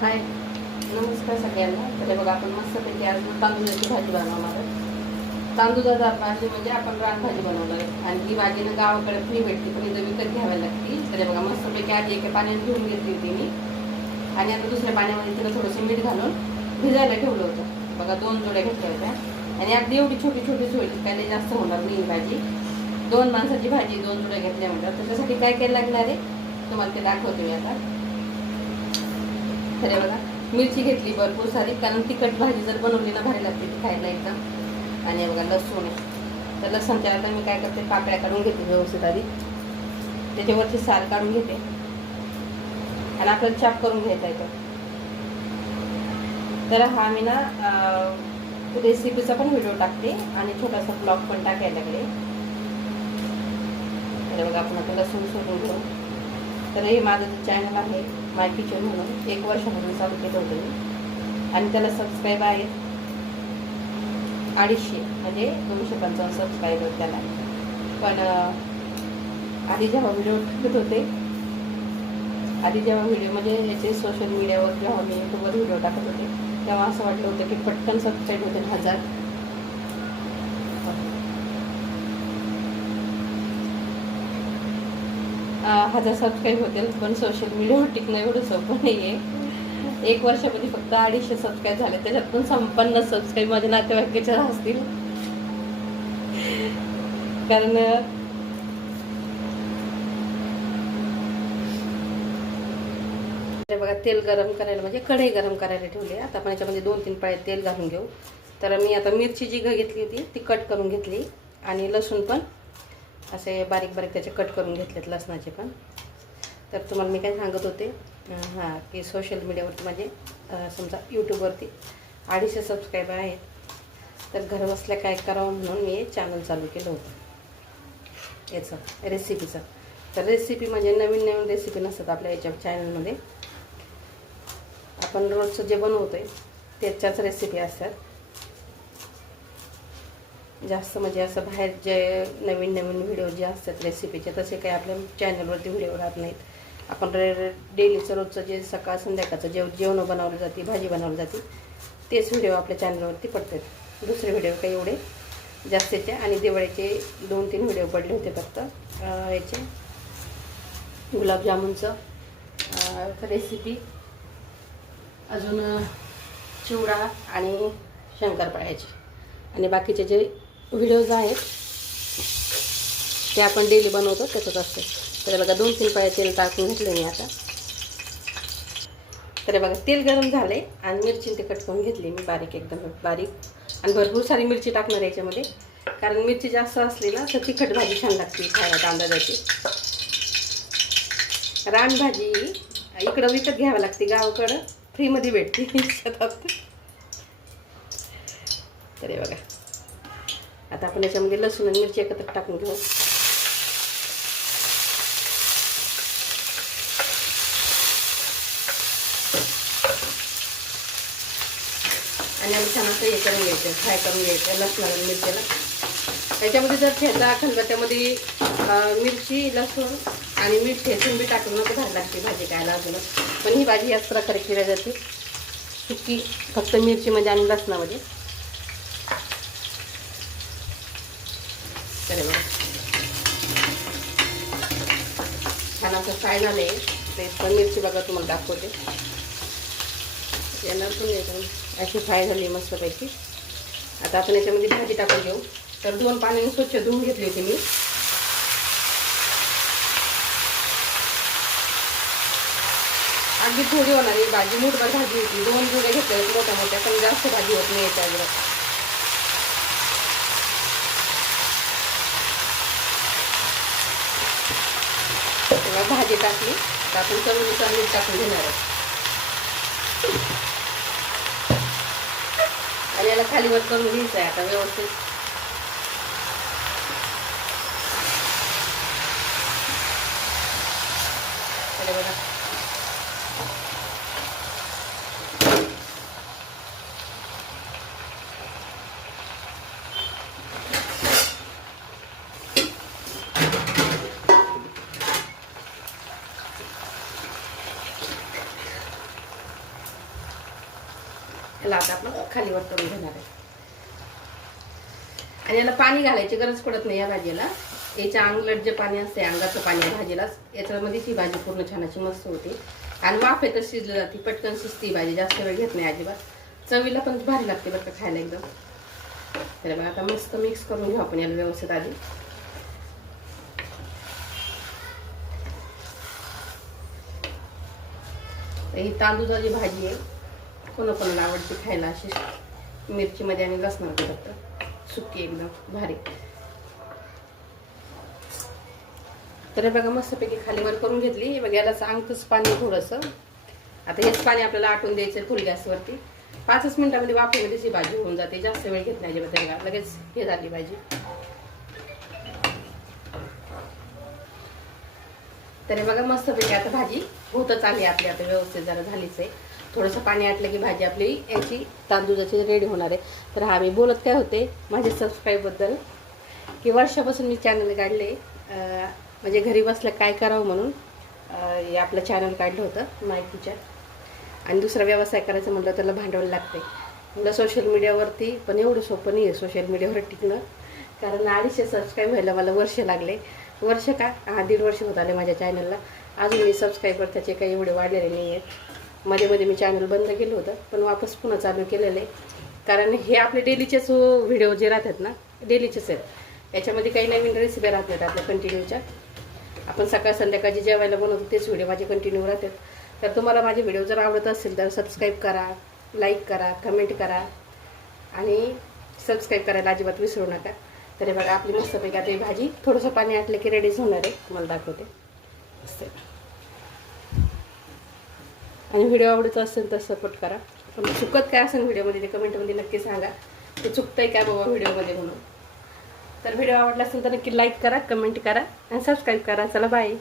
हाय, नमस्कार सगळ्यांना. तर बघा, आपण मस्तपैकी आज तांदूळाची भाजी बनवणार आहे. तांदूळाची भाजी म्हणजे आपण रानभाजी बनवणार आहे. आणि ही भाजी ना गावाकडे फ्री भेटते, पण इथं विकत घ्यावी लागते. तर बघा, मस्तपैकी आधी एका पाण्यात धुवून घेतली होती मी, आणि आता दुसऱ्या पाण्यामध्ये तिला थोडंसं मीठ घालून भिजायला ठेवलं होतं. बघा, 2 जोड्या घेतल्या होत्या. आणि अगदी एवढी छोटी छोटीच होईल, काही जास्त होणार नाही भाजी. 2 माणसाची भाजी 2 जोड्या घेतल्या म्हणतात. त्याच्यासाठी काय काय लागणार आहे तुम्हाला ते दाखवतो मी आता. तर बघा, मिरची घेतली भरपूर सारी, कारण तिखट भाजी जर बनवली ना भारी लागते ती खायला एकदम. आणि बघा, लसूण आहे. तर लसूणच्या आता मी काय करते, पाकळ्या काढून घेते व्यवस्थित आधी, त्याच्यावरची साल काढून घेते आणि आपल्याला चाप करून घ्यायचा येतो. तर हा मी ना रेसिपीचा पण व्हिडिओ टाकते आणि छोटासा ब्लॉग पण टाकायला लागले. तर बघा, आपण आता लसूण सोडून घेऊ. तर हे माझं जे चॅनल आहे माय किचन म्हणून 1 वर्षापासून चालू केलं होतं मी, आणि त्याला सबस्क्राईब आहेत 250, म्हणजे 255 सबस्क्राईबर त्याला. पण आधी जेव्हा व्हिडिओ टाकत होते, आधी जेव्हा व्हिडिओ म्हणजे याचे सोशल मीडियावर जेव्हा मी यूट्यूबवर व्हिडिओ टाकत होते, तेव्हा असं वाटलं होतं की पटकन सबस्क्राईब होते 1000 सबस्क्राईब होतील. पण सोशल मीडियावर टिकणं एवढं सोपं नाही आहे. 1 वर्षामध्ये फक्त 250 सबस्क्राईब झाले, त्याच्यात पण 56 सबस्क्राईब माझ्या नातेवाईकाच्या असतील. कारण बघा, तेल गरम करायला म्हणजे कढई गरम करायला ठेवली. आता आपण याच्यामध्ये 2-3 पाळे तेल घालून घेऊ. तर मी आता मिरची जी घेतली होती ती कट करून घेतली, आणि लसूण पण असे बारीक बारीक त्याचे कट करून घेतलेत, लसणाचे पण. तर तुम्हाला मी काय सांगत होते, की सोशल मीडियावरती म्हणजे समजा यूट्यूबवरती 250 सबस्क्राईबर आहेत. तर घरबसल्या काय करावं म्हणून मी चॅनल चालू केलं होतं याचं, रेसिपीचं. तर रेसिपी म्हणजे नवीन नवीन रेसिपी नसतात आपल्या याच्या चॅनलमध्ये. आपण रोजचं जे बनवतो आहे त्याच्याच रेसिपी असतात. जास्त म्हणजे असं बाहेर जे नवीन नवीन व्हिडिओ जे असतात रेसिपीचे, तसे काही आपल्या चॅनलवरती व्हिडिओ राहत नाहीत. आपण डेलीचं रोजचं जे सकाळ संध्याकाळचं जेवण बनवलं जाते, भाजी बनवली जाते, तेच व्हिडिओ आपल्या चॅनलवरती पडतात. दुसरे व्हिडिओ काही एवढे जास्तीचे. आणि दिवाळीचे 2-3 व्हिडिओ पडले होते फक्त याचे, गुलाबजामुनचं रेसिपी, अजून चिवडा आणि शंकरपाळ्याची. आणि बाकीचे जे व्हिडिओज आहेत ते आपण डेली बनवतो त्याच्यात असते. तर बघा, 2-3 पाळे तेल टाकून घेतले मी आता. तर बघा, तेल गरम झाले आणि मिरची ते कट करून घेतली मी बारीक, एकदम बारीक. आणि भरपूर सारी मिरची टाकणार याच्यामध्ये, कारण मिरची जास्त असली ना तर तिखट भाजी छान लागते खायला तांदळाची. रानभाजी इकडं विकत घ्यावं लागते, गावाकडं फ्रीमध्ये भेटते शेतात. तर हे बघा, आता आपण याच्यामध्ये लसूण आणि मिरची एकत्र टाकून घेऊ. आणि आम्ही छान असं हे करून घ्यायचं, फ्राय करून घ्यायचं लसूण आणि मिरचीला. त्याच्यामध्ये जर ठेचा खलबत्त्यामध्ये मिरची, लसूण आणि मीठ ठेचून बी टाकून नको भारी लागते भाजी खायला अजूनच. पण ही भाजी याच प्रकारे केली जाते, सुकी फक्त मिरचीमध्ये आणि लसणामध्ये. तर बघा, छान असं फ्राय झालं आहे. ते पण मिरची बघा तुम्हाला दाखवते, येणार पण नाही अशी फ्राय झाली मस्तपैकी. आता आपण याच्यामध्ये भाजी टाकून घेऊ. तर 2 पाण्याने स्वच्छ धुवून घेतली होती मी. अगदी थोडी होणार ही भाजी, मूठभर भाजी होती. 2 जोड्या घेतल्या मोठ्या मोठ्या, पण जास्त भाजी होत नाही याच्या अजिबात. तेव्हा भाजी टाकली तर आपण चवीनुसार मीठ टाकून घेणार आहोत. आणि याला खालीवर करून घ्यायचं आहे आता व्यवस्थित. बघा, याला आता आपण खालीवर करून घेणार आहे. आणि याला पाणी घालायची गरज पडत नाही या भाजीला. याच्या अंगलट जे पाणी असते, अंगाचं पाणी या भाजीलाच, याच्यामध्येच ही भाजी पूर्ण छान अशी मस्त होती. आणि वाफेतच शिजली जाते, पटकन शिजती भाजी, जास्त वेळ घेत नाही अजिबात. चवीला पण भारी लागते बरं का खायला एकदम. तर बघा आता मस्त मिक्स करून घेऊ आपण याला व्यवस्थित आधी. ही तांदूळाची भाजी आहे, कोणाकोणाला आवडते खायला अशी मिरचीमध्ये आणि लसणामध्ये फक्त सुकी एकदम भारी. तर हे बघा मस्तपैकी खालीवर करून घेतली. हे बघा याला सांगतच पाणी थोडंसं. आता हेच पाणी आपल्याला आटून द्यायचं फुल गॅसवरती. 5 मिनिटामध्ये वाफेमध्येच ही भाजी होऊन जाते, जास्त वेळ घेत नाही अजिबात. लगेच हे झाली भाजी. तर हे बघा मस्तपैकी आता भाजी होतच आली आपली, आता व्यवस्थित जरा झालीच आहे. थोडंसं पाणी आटलं की भाजी आपली याची तांदूळाची रेडी होणार आहे. तर हा मी बोलत काय होते माझ्या सबस्क्राईबबद्दल, की वर्षापासून मी चॅनल काढले, म्हणजे घरी बसल्या काय करावं म्हणून आपलं चॅनल काढलं होतं माहितीच्या. आणि दुसरा व्यवसाय करायचं म्हटलं त्याला भांडवल लागते. म्हटलं सोशल मीडियावरती पण एवढं सोपं नाही आहे सोशल मीडियावर टिकणं. कारण 250 सबस्क्राईब व्हायला मला वर्ष लागले. वर्ष का 1.5 वर्ष होत आले माझ्या चॅनलला. अजून मी सबस्क्रायबर त्याचे काही एवढे वाढलेले नाही आहेत. मध्ये मी चॅनल बंद केलं होतं, पण वापस पुन्हा चालू केलेलं आहे. कारण हे आपले डेलीचेच व्हिडिओ जे राहतात ना, डेलीचेच आहेत. याच्यामध्ये काही नवीन रेसिपी राहत नाहीत आपल्या कंटिन्यूच्या. आपण सकाळ संध्याकाळची जेवायला बनवतो तेच व्हिडिओ माझे कंटिन्यू राहतात. तर तुम्हाला माझे व्हिडिओ जर आवडत असेल तर सबस्क्राईब करा, लाईक करा, कमेंट करा आणि सबस्क्राईब करायला अजिबात विसरू नका. तर हे बघा आपली मस्तपैकी आता ही भाजी थोडंसं पाणी आटलं की रेडीच होणार आहे. तुम्हाला दाखवते. आणि व्हिडिओ आवडत असेल तर सपोर्ट करा. पण चुकत काय असेल व्हिडिओमध्ये ते कमेंटमध्ये नक्की सांगा, ते चुकतंय काय बाबा व्हिडिओमध्ये म्हणून. तर व्हिडिओ आवडला असेल तर नक्की लाईक करा, कमेंट करा आणि सबस्क्राईब करा. चला बाय.